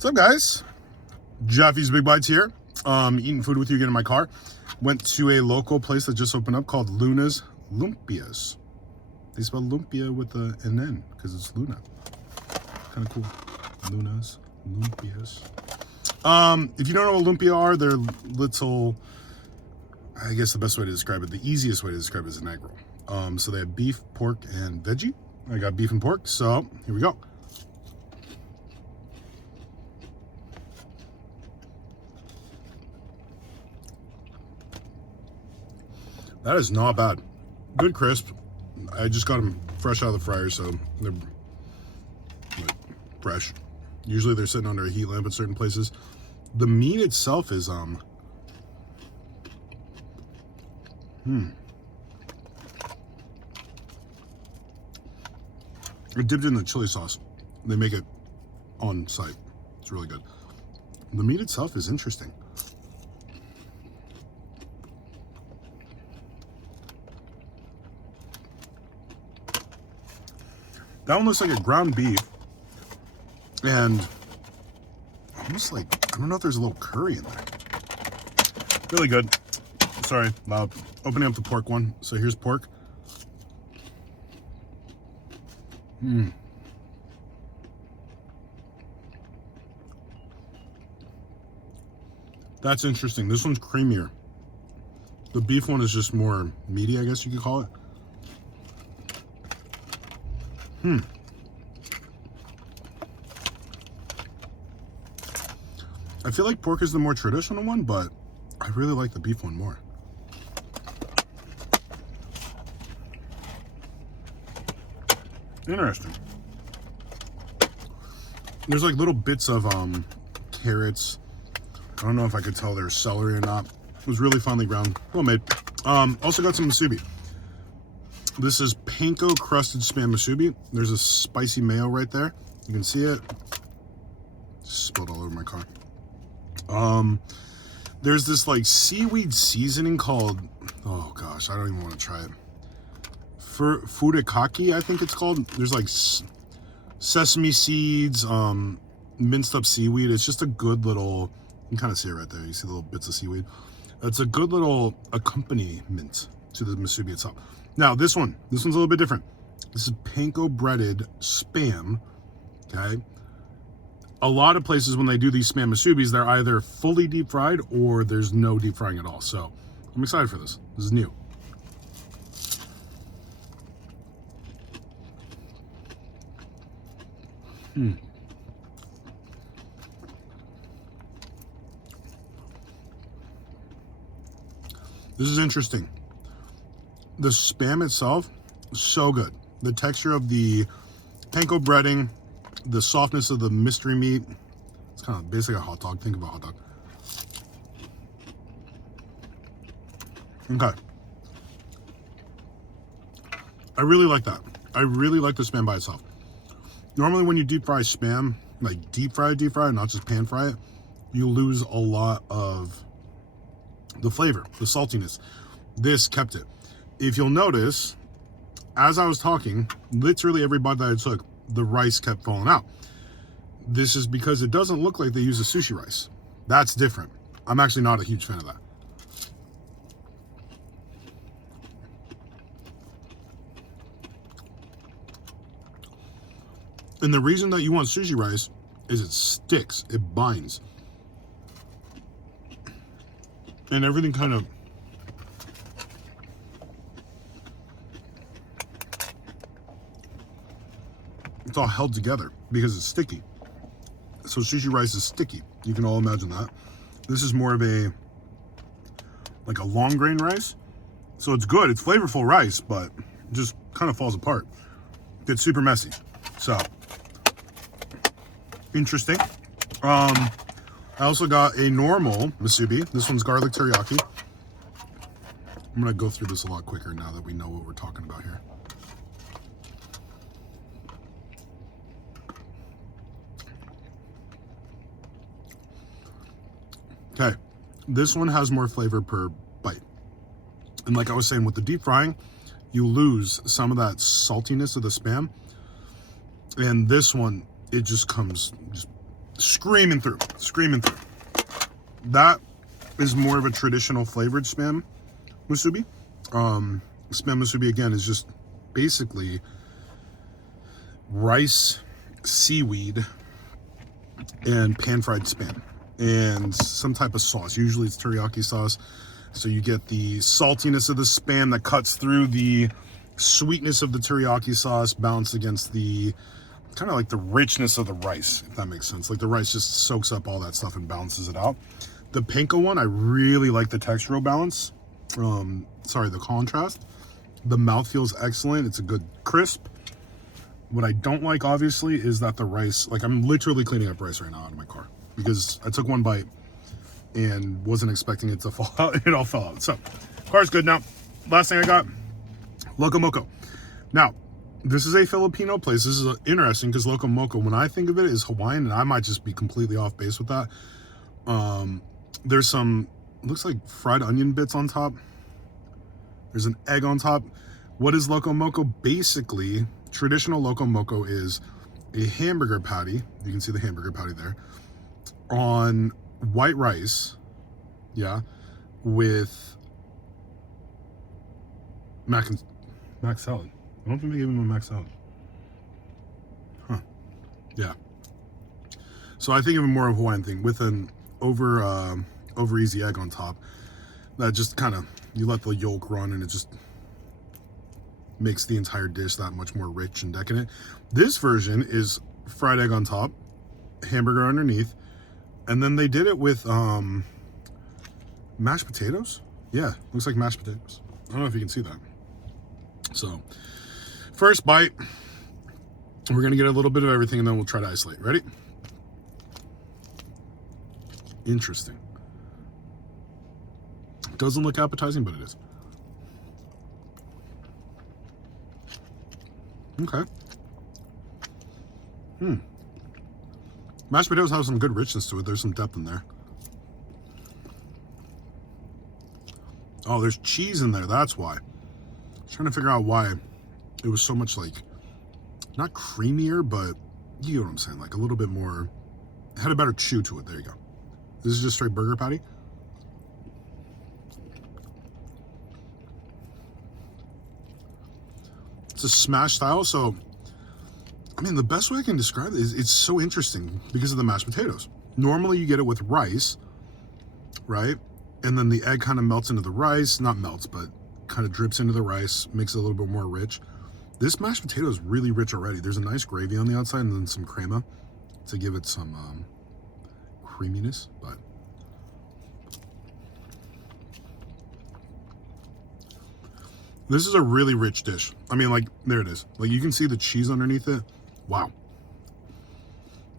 What's up, guys? Jaffes Big Bites here. Eating food with you again in my car. Went to a local place that just opened up called Luna's Lumpias. They spell lumpia with an N because it's Luna. Kind of cool. Luna's Lumpias. If you don't know what lumpia are, they're little, I guess the best way to describe it, the easiest way to describe it is an egg roll. So they have beef, pork, and veggie. I got beef and pork, so here we go. That is not bad. Good crisp. I just got them fresh out of the fryer, so they're like fresh. Usually they're sitting under a heat lamp at certain places. The meat itself is I dipped it in the chili sauce. They make it on site. It's really good. The meat itself is interesting. That one looks like a ground beef, and almost like, I don't know if there's a little curry in there. Really good. Sorry, loud. Opening up the pork one. So here's pork. That's interesting. This one's creamier. The beef one is just more meaty, I guess you could call it. I feel like pork is the more traditional one, but I really like the beef one more. Interesting. There's like little bits of carrots. I don't know if I could tell there's celery or not. It was really finely ground. Well made. Also got some musubi. This is panko crusted spam musubi. There's a spicy mayo right there. You can see it. Spilled all over my car. There's this like seaweed seasoning called, oh gosh, I don't even want to try it. Furikake, I think it's called. There's like sesame seeds, minced up seaweed. It's just a good little, you can kind of see it right there. You see the little bits of seaweed. It's a good little accompaniment to the musubi itself. Now this one's a little bit different. This is panko breaded spam, okay? A lot of places when they do these spam musubis, they're either fully deep fried or there's no deep frying at all. So I'm excited for this. This is new. This is interesting. The spam itself, so good. The texture of the panko breading, the softness of the mystery meat. It's kind of basically a hot dog. Think of a hot dog. Okay. I really like that. I really like the spam by itself. Normally when you deep fry spam, like deep fry, not just pan fry it, you lose a lot of the flavor, the saltiness. This kept it. If you'll notice, as I was talking, literally every bite that I took, the rice kept falling out. This is because it doesn't look like they use a sushi rice. That's different. I'm actually not a huge fan of that. And the reason that you want sushi rice is it sticks, it binds. And everything kind of, it's all held together because it's sticky. So sushi rice is sticky. You can all imagine that. This is more of a, like a long grain rice. So it's good, it's flavorful rice, but it just kind of falls apart. It's super messy. So, interesting. I also got a normal musubi. This one's garlic teriyaki. I'm gonna go through this a lot quicker now that we know what we're talking about here. Okay, this one has more flavor per bite. And like I was saying, with the deep frying, you lose some of that saltiness of the spam. And this one, it just comes just screaming through. That is more of a traditional flavored spam musubi. Spam musubi, again, is just basically rice, seaweed, and pan-fried spam, and some type of sauce. Usually it's teriyaki sauce, so you get the saltiness of the spam that cuts through the sweetness of the teriyaki sauce, balanced against the kind of like the richness of the rice, if that makes sense. Like the rice just soaks up all that stuff and balances it out. The panko one, I really like the textural balance. The contrast. The mouth feels excellent. It's a good crisp. What I don't like, obviously, is that the rice, like I'm literally cleaning up rice right now out of my car because I took one bite and wasn't expecting it to fall out. It all fell out. So, car's good now. Last thing I got, Loco Moco. Now, this is a Filipino place. This is interesting because Loco Moco, when I think of it, is Hawaiian, and I might just be completely off base with that. There's some, looks like fried onion bits on top. There's an egg on top. What is Loco Moco? Basically, traditional Loco Moco is a hamburger patty. You can see the hamburger patty there. On white rice, yeah, with mac salad. I don't think they gave him a mac salad. Huh. Yeah. So I think of it more of a Hawaiian thing with an over easy egg on top. That just kind of, you let the yolk run and it just makes the entire dish that much more rich and decadent. This version is fried egg on top, hamburger underneath, and then they did it with mashed potatoes. Yeah, looks like mashed potatoes. I don't know if you can see that. So, first bite, we're gonna get a little bit of everything and then we'll try to isolate. Ready? Interesting. Doesn't look appetizing, but it is. Okay. Mashed potatoes have some good richness to it. There's some depth in there. Oh, there's cheese in there. That's why. I was trying to figure out why it was so much like, not creamier, but you get what I'm saying. Like a little bit more, it had a better chew to it. There you go. This is just straight burger patty. It's a smash style, so I mean the best way I can describe it is it's so interesting because of the mashed potatoes. Normally you get it with rice, right? And then the egg kind of melts into the rice, not melts, but kind of drips into the rice, makes it a little bit more rich. This mashed potato is really rich already. There's a nice gravy on the outside and then some crema to give it some creaminess, but this is a really rich dish. I mean, like, there it is. Like, you can see the cheese underneath it. Wow.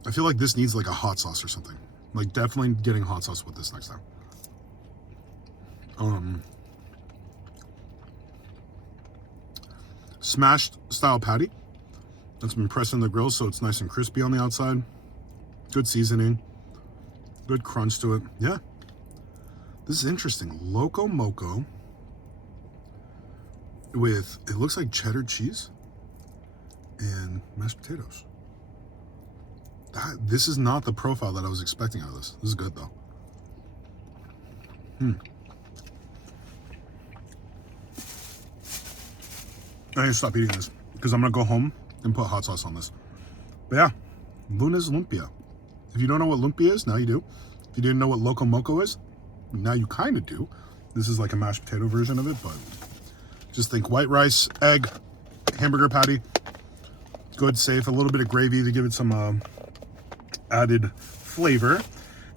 I feel like this needs, like, a hot sauce or something. Like, definitely getting hot sauce with this next time. Smashed style patty. That's been pressed in the grill, so it's nice and crispy on the outside. Good seasoning. Good crunch to it. Yeah. This is interesting. Loco Moco with, it looks like cheddar cheese and mashed potatoes. This is not the profile that I was expecting out of this. This is good though. I need to stop eating this because I'm gonna go home and put hot sauce on this. But yeah, Luna's Lumpia. If you don't know what lumpia is, now you do. If you didn't know what Loco Moco is, now you kind of do. This is like a mashed potato version of it, but just think white rice, egg, hamburger patty. Good, safe, a little bit of gravy to give it some added flavor.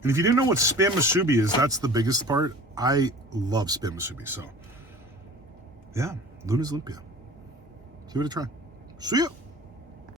And if you didn't know what spam musubi is, that's the biggest part. I love spam musubi, so yeah, Luna's Lumpia. Give it a try. See ya.